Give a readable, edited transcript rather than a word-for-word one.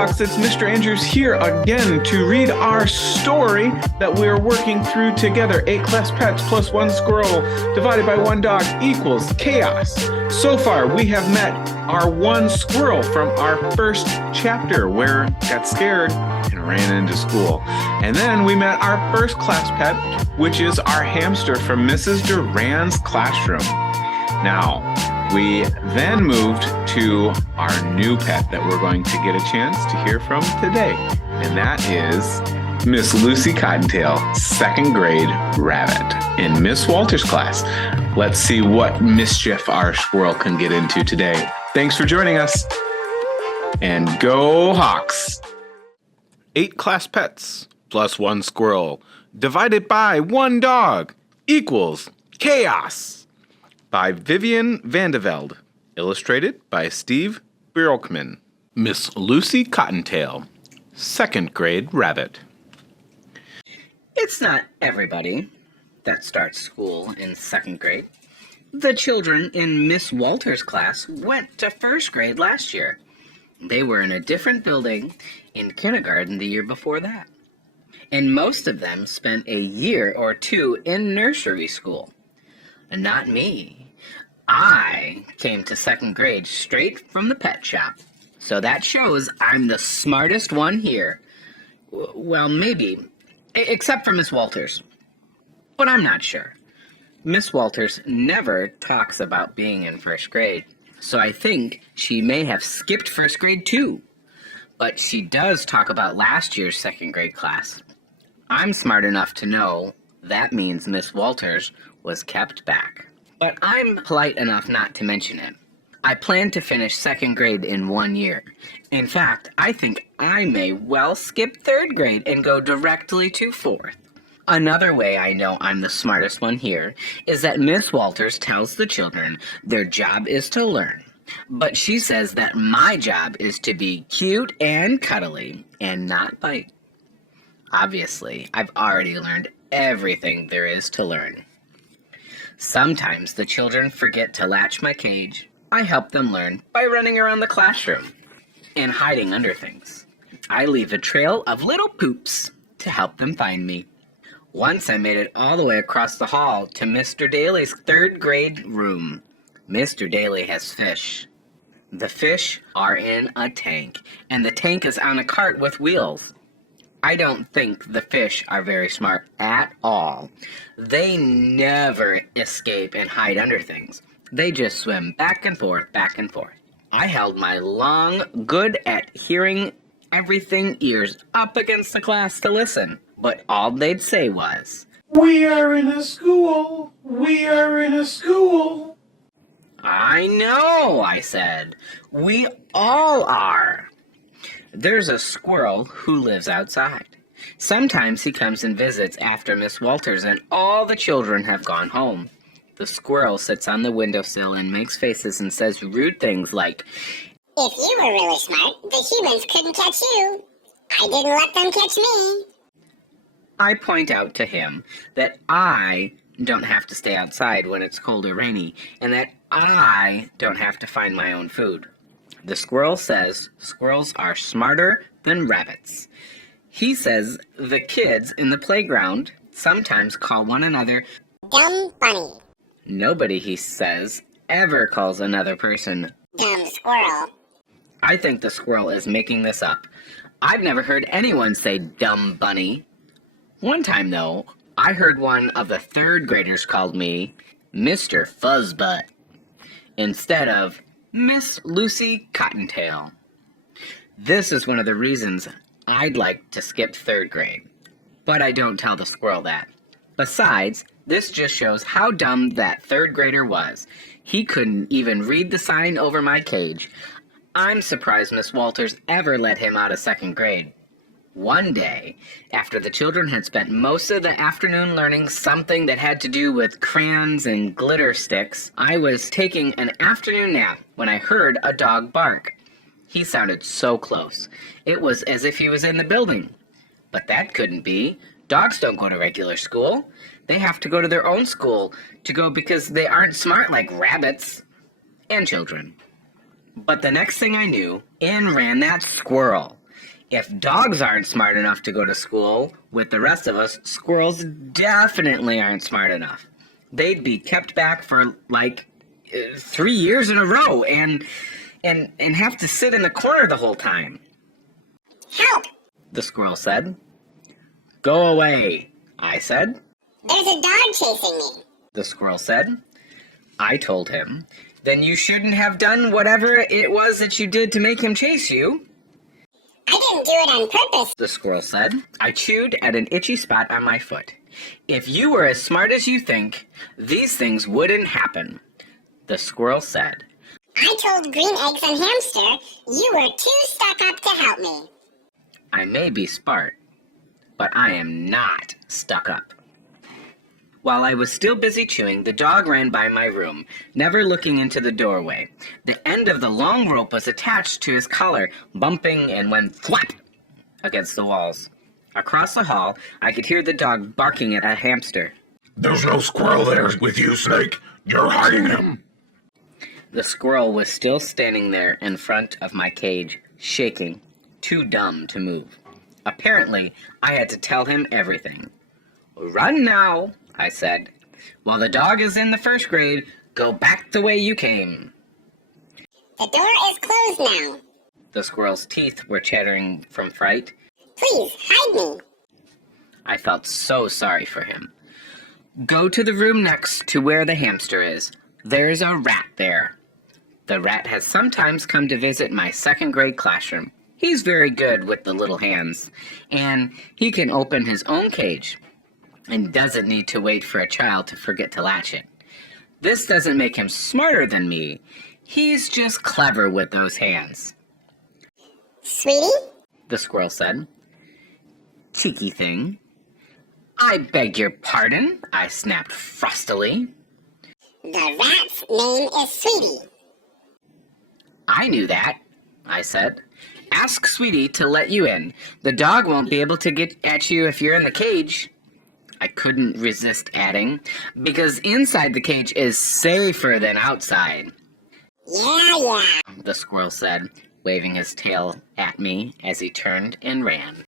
Hawks, it's Mr. Andrews here again to read our story that we are working through together. 8 class pets plus 1 squirrel divided by 1 dog equals chaos. So far, we have met our 1 squirrel from our first chapter where it got scared and ran into school. And then we met our first class pet, which is our hamster from Mrs. Duran's classroom. Now, we then moved to our new pet that we're going to get a chance to hear from today, and that is Miss Lucy Cottontail, 2nd grade rabbit, in Miss Walters' class. Let's see what mischief our squirrel can get into today. Thanks for joining us, and go Hawks! 8 class pets plus 1 squirrel divided by 1 dog equals chaos. By Vivian Vandevelde, illustrated by Steve Bierkman. Miss Lucy Cottontail, 2nd grade rabbit. It's not everybody that starts school in 2nd grade. The children in Miss Walters' class went to 1st grade last year. They were in a different building in kindergarten the year before that. And most of them spent a year or 2 in nursery school. And not me. I came to 2nd grade straight from the pet shop. So that shows I'm the smartest one here. Well, maybe. Except for Miss Walters. But I'm not sure. Miss Walters never talks about being in 1st grade. So I think she may have skipped 1st grade too. But she does talk about last year's 2nd grade class. I'm smart enough to know that means Miss Walters was kept back. But I'm polite enough not to mention it. I plan to finish 2nd grade in 1 year. In fact, I think I may well skip 3rd grade and go directly to 4th. Another way I know I'm the smartest one here is that Miss Walters tells the children their job is to learn. But she says that my job is to be cute and cuddly and not bite. Obviously, I've already learned everything there is to learn. Sometimes the children forget to latch my cage. I help them learn by running around the classroom and hiding under things. I leave a trail of little poops to help them find me. Once I made it all the way across the hall to Mr. Daly's 3rd grade room. Mr. Daly has fish. The fish are in a tank, and the tank is on a cart with wheels. I don't think the fish are very smart at all. They never escape and hide under things. They just swim back and forth, back and forth. I held my long, good at hearing everything ears up against the class to listen. But all they'd say was, "We are in a school. We are in a school." "I know," I said. "We all are." There's a squirrel who lives outside. Sometimes he comes and visits after Miss Walters and all the children have gone home. The squirrel sits on the windowsill and makes faces and says rude things like, "If you were really smart, the humans couldn't catch you. I didn't let them catch me." I point out to him that I don't have to stay outside when it's cold or rainy, and that I don't have to find my own food. The squirrel says squirrels are smarter than rabbits. He says the kids in the playground sometimes call one another Dumb bunny. Nobody, he says, ever calls another person Dumb squirrel. I think the squirrel is making this up. I've never heard anyone say dumb bunny. One time, though, I heard one of the 3rd graders called me Mr. Fuzzbutt instead of Miss Lucy Cottontail. This is one of the reasons I'd like to skip 3rd grade, but I don't tell the squirrel that. Besides, this just shows how dumb that 3rd grader was. He couldn't even read the sign over my cage. I'm surprised Miss Walters ever let him out of 2nd grade. One day, after the children had spent most of the afternoon learning something that had to do with crayons and glitter sticks, I was taking an afternoon nap when I heard a dog bark. He sounded so close. It was as if he was in the building. But that couldn't be. Dogs don't go to regular school. They have to go to their own school to go because they aren't smart like rabbits and children. But the next thing I knew, in ran that squirrel. If dogs aren't smart enough to go to school with the rest of us, squirrels definitely aren't smart enough. They'd be kept back for 3 years in a row and have to sit in the corner the whole time. Help! The squirrel said. Go away, I said. There's a dog chasing me. The squirrel said. I told him, then you shouldn't have done whatever it was that you did to make him chase you. I didn't do it on purpose. The squirrel said. I chewed at an itchy spot on my foot. If you were as smart as you think, these things wouldn't happen. The squirrel said. I told Green Eggs and Hamster you were too stuck up to help me. I may be smart, but I am not stuck up. While I was still busy chewing, the dog ran by my room, never looking into the doorway. The end of the long rope was attached to his collar, bumping and went thwap against the walls. Across the hall, I could hear the dog barking at a hamster. There's no squirrel there with you, Snake. You're hiding him. The squirrel was still standing there in front of my cage, shaking, too dumb to move. Apparently, I had to tell him everything. Run now, I said. While the dog is in the first grade, go back the way you came. The door is closed now. The squirrel's teeth were chattering from fright. Please, hide me. I felt so sorry for him. Go to the room next to where the hamster is. There's a rat there. The rat has sometimes come to visit my second grade classroom. He's very good with the little hands, and he can open his own cage and doesn't need to wait for a child to forget to latch it. This doesn't make him smarter than me. He's just clever with those hands. Sweetie? The squirrel said. Cheeky thing. I beg your pardon, I snapped frostily. The rat's name is Sweetie. I knew that, I said. Ask Sweetie to let you in. The dog won't be able to get at you if you're in the cage. I couldn't resist adding, because inside the cage is safer than outside. Yeah. The squirrel said, waving his tail at me as he turned and ran.